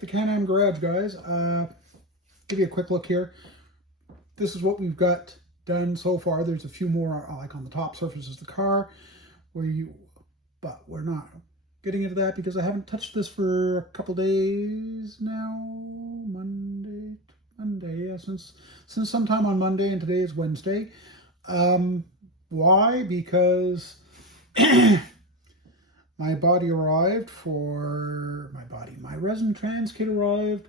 to the Can-Am Garage, guys. Give you a quick look here. This is what we've got done so far. There's a few more, like on the top surface of the car, but we're not getting into that because I haven't touched this for a couple days now. Monday, yeah, since sometime on Monday, and today is Wednesday. Why? Because my resin trans kit arrived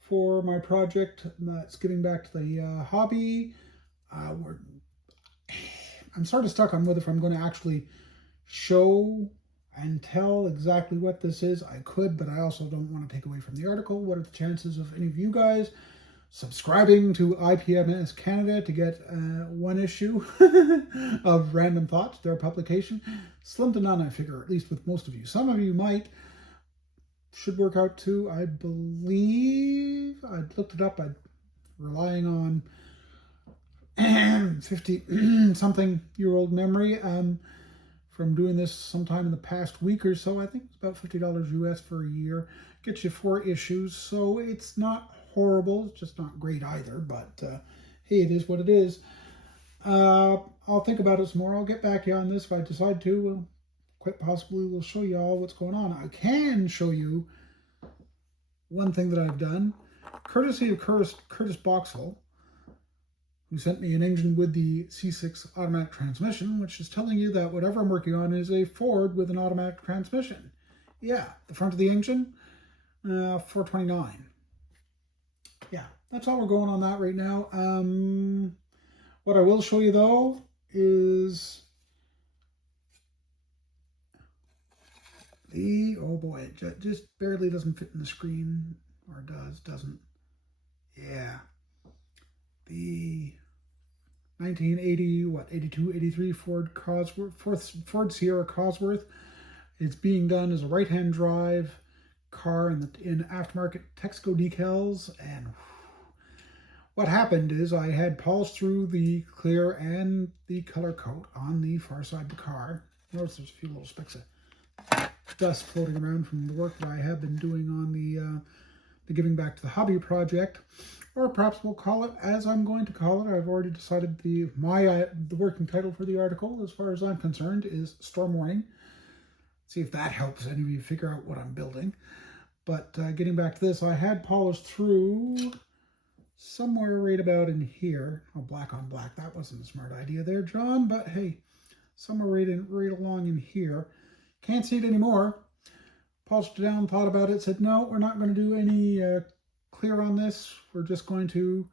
for my project that's giving back to the hobby. I'm sort of stuck on whether if I'm going to actually show and tell exactly what this is. I could, but I also don't want to take away from the article. What are the chances of any of you guys subscribing to IPMS Canada to get one issue of Random Thoughts, their publication? Slim to none, I figure, at least with most of you. Some of you might. Should work out too, I believe. I looked it up. I'm relying on 50-something-year-old memory from doing this sometime in the past week or so. I think it's about $50 US for a year. Gets you 4 issues, so it's not horrible. It's just not great either, but hey, it is what it is. I'll think about it some more. I'll get back to you on this if I decide to. Well, quite possibly we'll show you all what's going on. I can show you one thing that I've done, courtesy of Curtis Boxall, who sent me an engine with the C6 automatic transmission, which is telling you that whatever I'm working on is a Ford with an automatic transmission. Yeah, the front of the engine, 429. Yeah, that's all we're going on that right now. What I will show you though is oh boy, it just barely doesn't fit in the screen, or doesn't. Yeah. The 1980, 82, 83 Ford Sierra Cosworth. It's being done as a right-hand drive car in aftermarket Texaco decals, and what happened is I had polished through the clear and the color coat on the far side of the car. Notice there's a few little specks of dust floating around from the work that I have been doing on the Giving Back to the Hobby project, or perhaps we'll call it as I'm going to call it. I've already decided the working title for the article, as far as I'm concerned, is Storm Warning. See if that helps any of you figure out what I'm building. But getting back to this, I had polished through somewhere right about in here. Oh, black on black. That wasn't a smart idea there, John, but hey, somewhere right along in here. Can't see it anymore. Polished it down, thought about it, said, no, we're not going to do any clear on this. We're just going to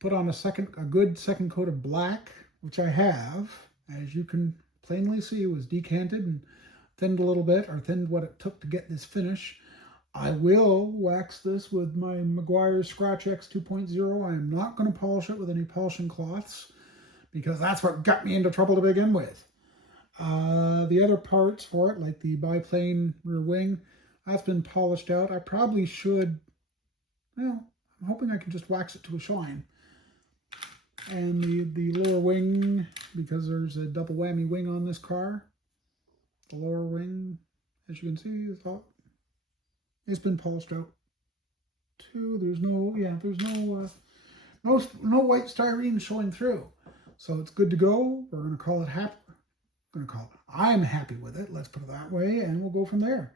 put on a good second coat of black, which I have. As you can plainly see, it was decanted and thinned a little bit, or thinned what it took to get this finish. I will wax this with my Meguiar's Scratch X 2.0. I am not going to polish it with any polishing cloths, because that's what got me into trouble to begin with. The other parts for it, like the biplane rear wing, that's been polished out. I probably should, well, I'm hoping I can just wax it to a shine. And the lower wing, because there's a double whammy wing on this car, the lower wing, as you can see, it's been polished out too. There's no white styrene showing through. So it's good to go. We're going to call it happy. I'm happy with it, let's put it that way, and we'll go from there.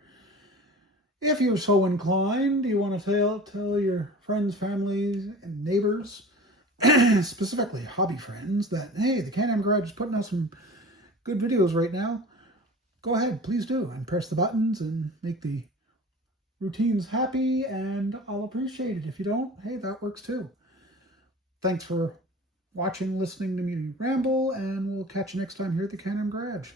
If you're so inclined, you want to tell your friends, families, and neighbors, specifically hobby friends, that, hey, the Can-Am Garage is putting out some good videos right now, go ahead, please do, and press the buttons and make the routines happy, and I'll appreciate it. If you don't, hey, that works too. Thanks for watching, listening to me ramble, and we'll catch you next time here at the Can-Am Garage.